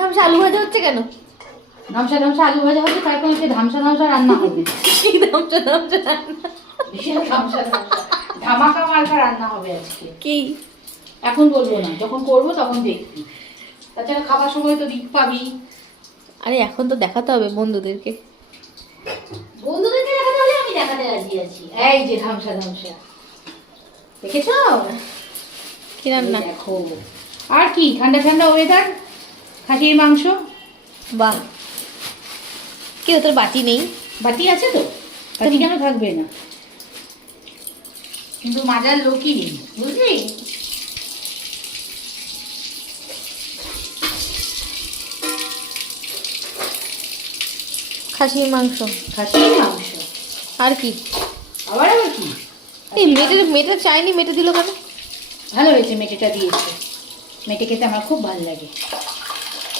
ধামসা আলু ভাজা হচ্ছে কেন? ধামসা ধামসা আলু ভাজা হচ্ছে, তারপর হচ্ছে ধামসা ধামসা রান্না হবে। কি ধামসা ধামসা রান্না? বিশাল ধামসা ধামসা ধামাকা মার্কা রান্না হবে আজকে। কি? এখন বলবো না, যখন করবো তখন দেখবি। তাছাড়া খাবার সময় তো দিক পাবি। আরে এখন তো দেখাতে হবে বন্ধুদেরকে। বন্ধুদেরকে দেখাতে হলে আমি দেখাতে রাজি আছি। এই যে ধামসা ধামসা দেখেছো? কি রান্না? দেখো। আর কি, ঠান্ডা ঠান্ডা ওয়েদার, খাসির মাংস। বাহ, কি তোর বাটি নেই? বাটি আছে তো, বাটি কেন থাকবে না, কিন্তু মাজার লোকই নেই, বুঝলি? খাসির মাংস, খাসির মাংস। আর কি? আবার আবার কি? এই মেয়েটা চাইনি, মেয়েটা দিল কেন? ভালো হয়েছে মেটেটা দিয়েছে, মেটে খেতে আমার খুব ভালো লাগে।